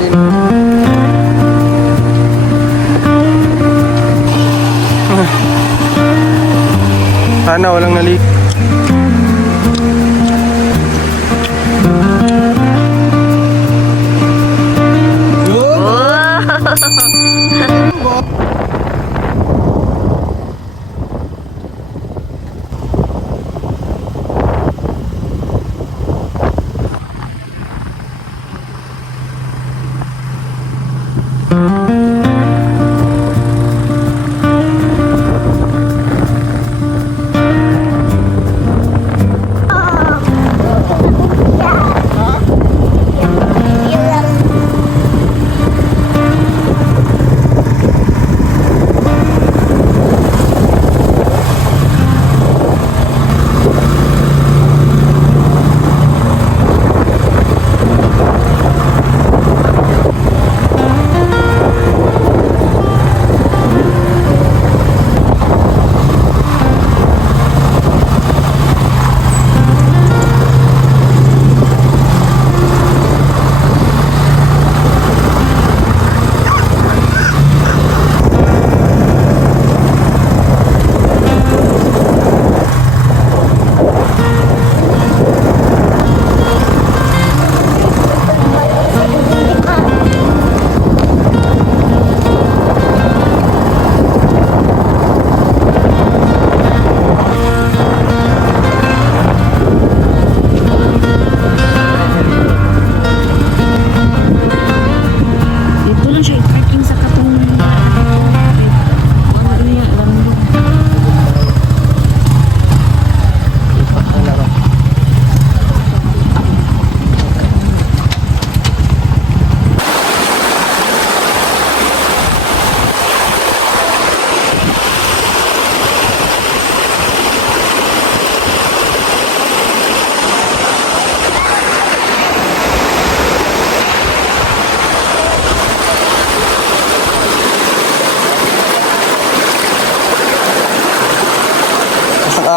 din. Sana walang nalik.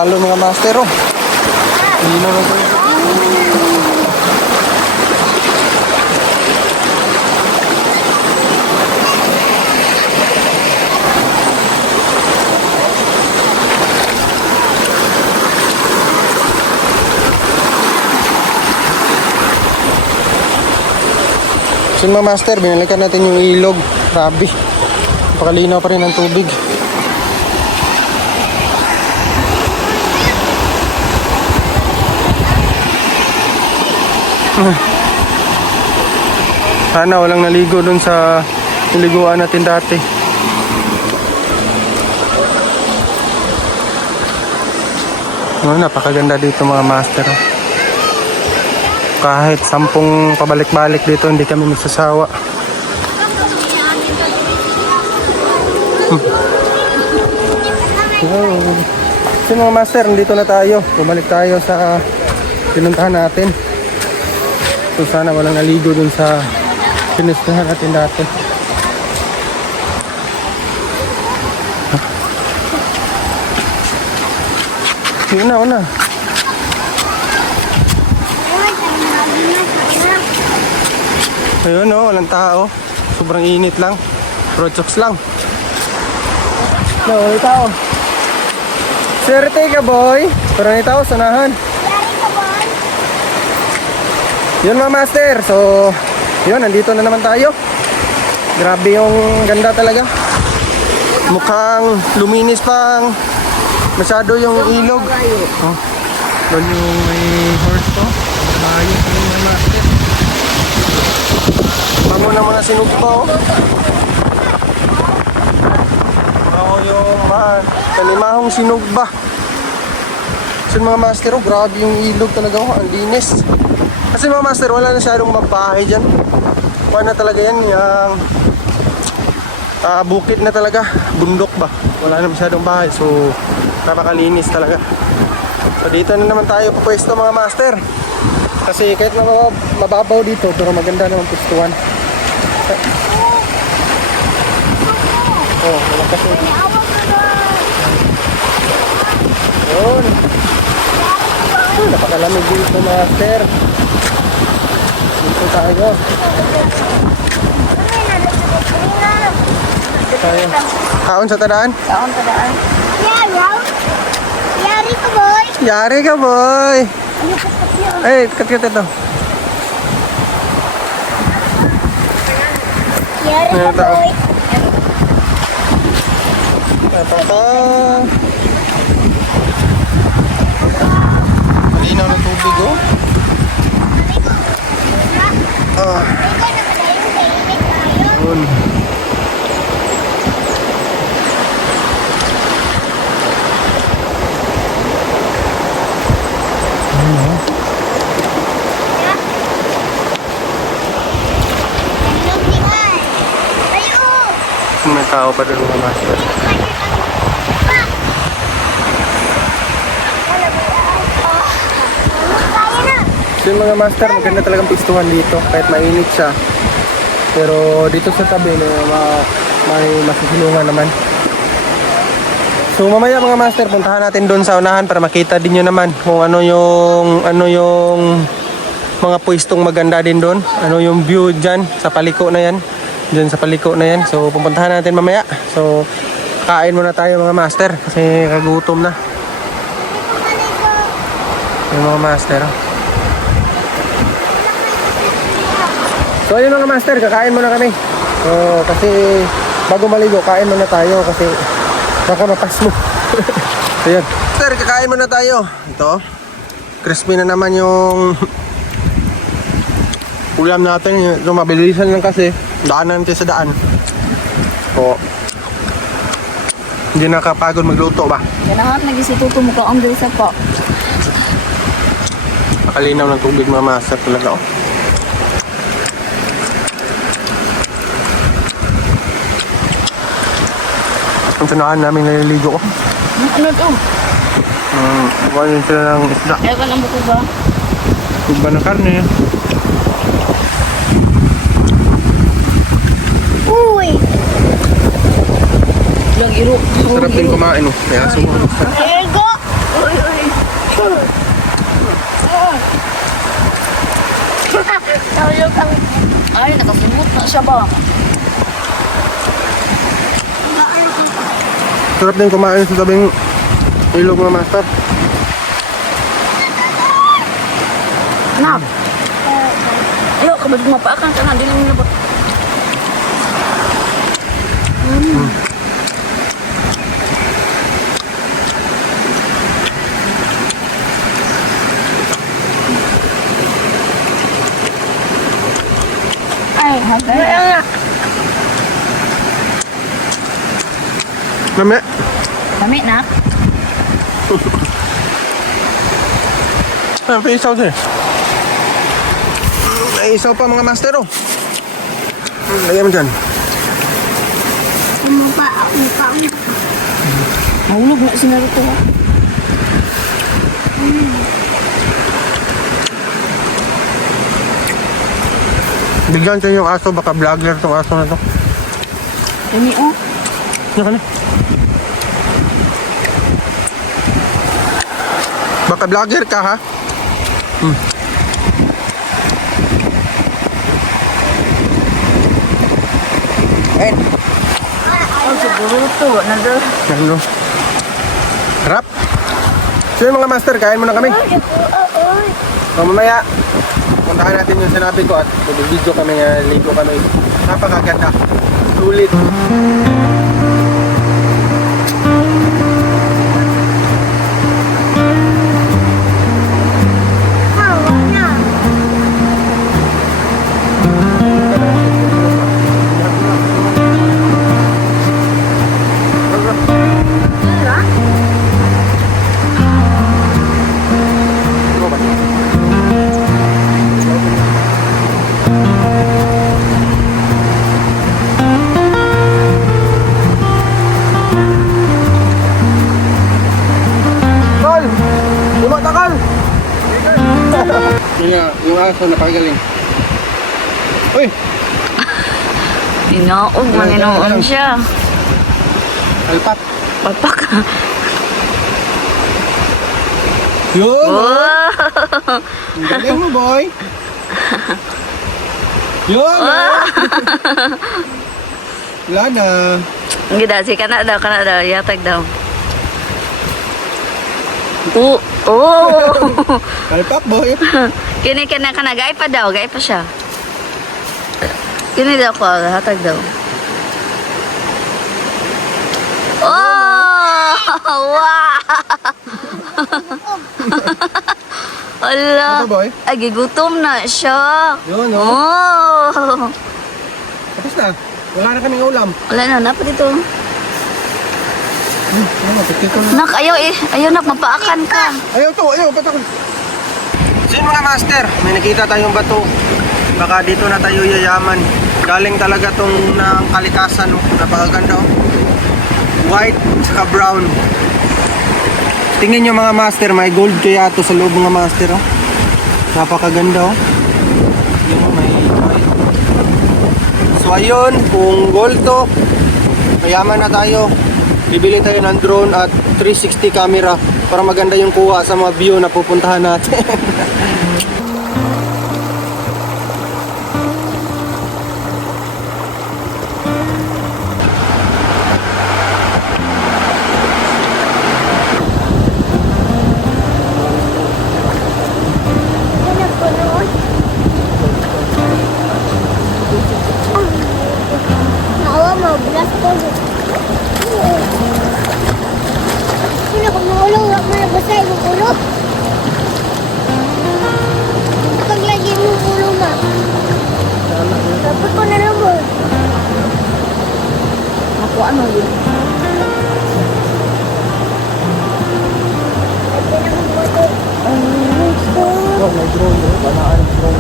Halo mga master, oh. Hindi na lang tayo. So mga master, binalikan natin yung ilog. Grabe, napakalinaw pa rin ang tubig. Sana walang naligo dun sa niliguan natin dati. Oh, napakaganda dito mga master. Kahit 10 pabalik-balik dito, hindi kami magsasawa. So mga master, dito na tayo. Bumalik tayo sa pinuntahan natin. So sana walang naligo dun sa pinustahan natin dati. Una. Ayun, oh, walang tao. Sobrang init lang. Rochoks lang. No, walang tao. Swerte ka, boy. Parang itaw, sanahan. Yun mga master, so yun, nandito na naman tayo. Grabe yung ganda talaga. Mukhang luminis pang masyado yung ilog. Oh, doon yung may horse to. Ayos yung mga master. Bango na mga sinugba, oh. Bango yung kalimahong sinugba. So mga master, oh, grabe yung ilog talaga, oh. Ang linis. Kasi mga master, wala na masyadong mabahay dyan. Wala na talaga yan, yung bukid na talaga, bundok ba. Wala na masyadong bahay, so napakalinis talaga. So dito na naman tayo pupwesto mga master. Kasi kahit mababaw dito, pero maganda naman pwestuhan. Oh, wala kasi. Yun. Napakalamig dito master. Dito tayo. Tayo. Kaon sa tadaan? Kaon tadaan. Yari ka, boy. Yari ka, boy! Ay, kat ito. Yari Ano ka, tao? boy. Malinaw ng tubig, oh. Ah, Ikaw na pala yung kainit tayo. yun. Nandog ni Juan. Tayo. May tao pa doon mga master. Tayo na. So yung mga master, maganda talagang pistuhan dito kahit mainit siya. Pero dito sa tabi, may masisilungan naman. So mamaya mga master, puntahan natin doon sa unahan para makita din nyo naman kung ano yung mga pwestong maganda din doon. Ano yung view dyan sa paliko na yan. Dyan sa paliko na yan. So pupuntahan natin mamaya. So kain muna tayo mga master kasi kagutom na. Yung mga master. So ayun mga master, kakain muna kami. So kasi bago maligo, kain muna tayo kasi baka mapas mo. So yun. Master, kakain muna tayo. Ito. Crispy na naman yung ulam natin. Ito mabilisan lang kasi. Daanan natin sa daan. So hindi nakapagod magluto ba? Ganahan nagisituto mo ka ang sa po. Nakalinaw ng tubig mga master talaga. Oh. Ang sanahan namin naliligo ko. Ano to? Kuhanin sila ng isda. Ewan ang buko ba? Iba na karne. Uy! Yung iro. Sarap din kumain. Oh. Kaya sumama. Ego! Uy, uy. Tawag kang... Ay, nakasimot na siya ba? Sarap din kumain sa tabing ilog mga master. Nap! Ayaw, kabad gumapaakan ka na. Hindi namin nabot. Ay, hagay. Mami. Kami na. May isaw din. May isaw pa mga master oh. Lagyan mo dyan. Mukha. Mahulog na sinarito ha. Bigyan siya yung aso. Baka vlogger tong aso na to. Ini oh. Yan ka na. Baka vlogger ka ha? Oh, siguro to. Nandun. Ano? Harap. So yung mga master, kain muna kami. So mamaya, puntahan natin yung sinabi ko at video kami nga, ligo kami. Napakaganda. Sulit. Tol! Lumatakal! Yung aso napakagaling. Uy! Tinoog, manginoon siya. Alpat! Papak. Yun! Wow! Ang galing mo, boy! Yun! Wala na! Hindi daw, si kana daw, yatag daw. Oo. Oh. Kalpak boy. Kini kana gay pa daw, gay pa siya. Kini daw ko, hatag daw. Oh! Wow! Ala. Ito, boy? Ay, gigutom na siya. Yun, no? Oh! Tapos na. Wala na kaming ulam. Wala na, napa dito. Ano, pagkito na. Nak, ayaw nak, mapaakan ka. Ayaw, patakot. So yun mga master, may nakita tayong bato. Baka dito na tayo yayaman. Galing talaga tong ng kalikasan, no? Napakaganda, oh. White, saka brown. Tingnan nyo mga master, may gold kaya ito sa loob mga master, oh. Napakaganda, oh. Yung may white. So ayun, kung gold to, mayaman na tayo. Bibili tayo ng drone at 360 camera para maganda yung kuha sa mga view na pupuntahan natin. Naawa mo, bulas ko. Sino kung mahulog, wag mo nabasa yung ulo. Paglagi mo yung ulo ma. Dapat ko na lang mo. Ako ano yun? Sabi na kong boto. Oh, may drone, no? Banaan yung drone.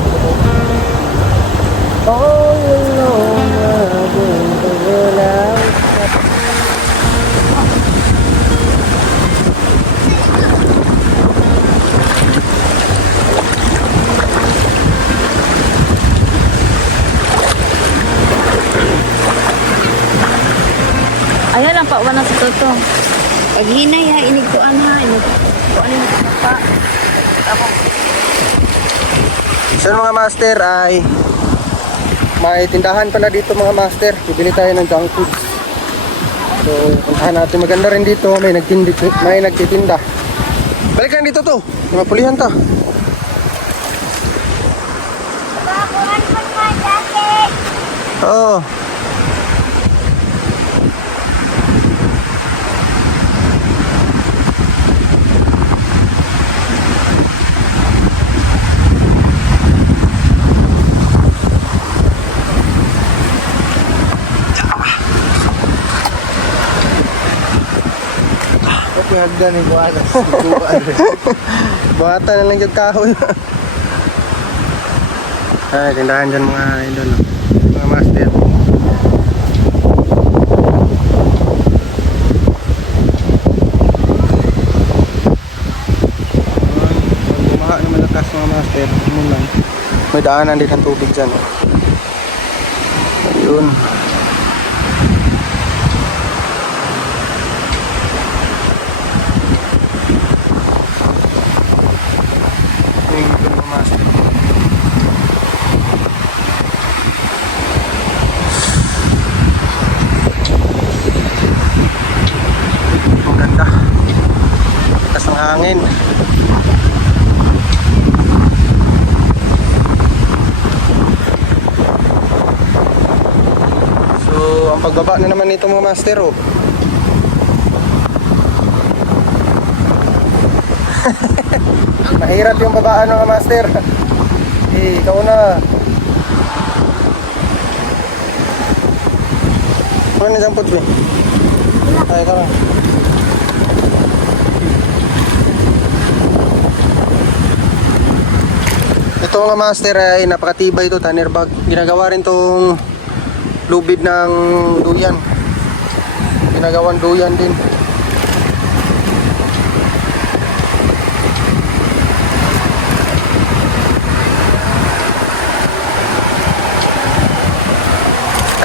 All alone, Ayan ang pauwan na sa toto. Pag hinay ha, inigtuan ha. Inigtuan yung pa. Ako. So mga master ay may tindahan pala dito mga master. Bibili tayo ng junk foods. So puntahan natin, maganda rin dito. May nagtitinda. Balikan dito to. May mapulihan to. Pakuhan mo ka, jacket. Oo. Hagdan ni Buwana. Buhata na lang yung kahoy. Ay, tindahan dyan mga idol. Mga master. Bumaha na malakas mga master. Yun lang. May daanan din ang tubig dyan. Ayun. Ang ganda. Lakas ng hangin. So, ang pagbaba na naman nito mga master, oh. Mahirap yung babaan mga master. Ikaw na. Ano na dyan po, Twi? Ay, ikaw lang. Ito mga master ay napakatibay ito, tanner bag. Ginagawa rin tong lubid ng duyan. Ginagawan duyan din.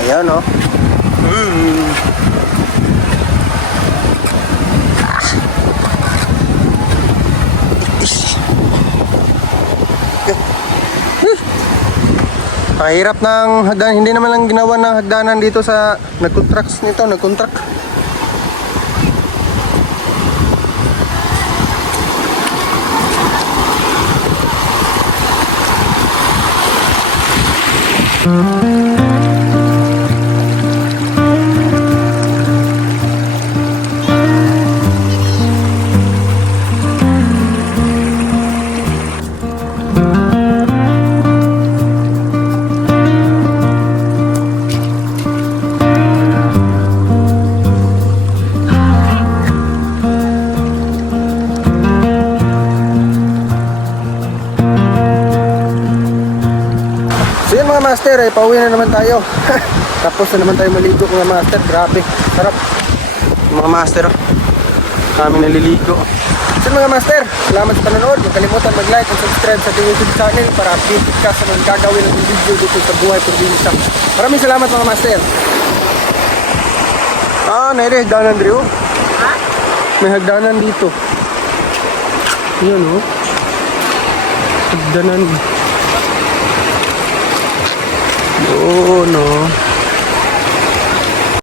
Ayan, oh. Kahirap ng hagdan, hindi naman lang ginawa ng hagdanan dito sa nagcontracts nito, nagcontract. So yun mga master, pauwi na naman tayo. Tapos na naman tayo maligo mga master. Grabe, sarap. Mga master, kami naliligo. So yun mga master, salamat sa panonood. Huwag kalimutan mag-like at subscribe sa ating YouTube channel para updated ka sa mga gagawin ng video dito sa Buhay Probinsya. Maraming salamat mga master. Nairi, hagdanan Drew. Ha? May hagdanan dito. Yan oh. Hagdanan.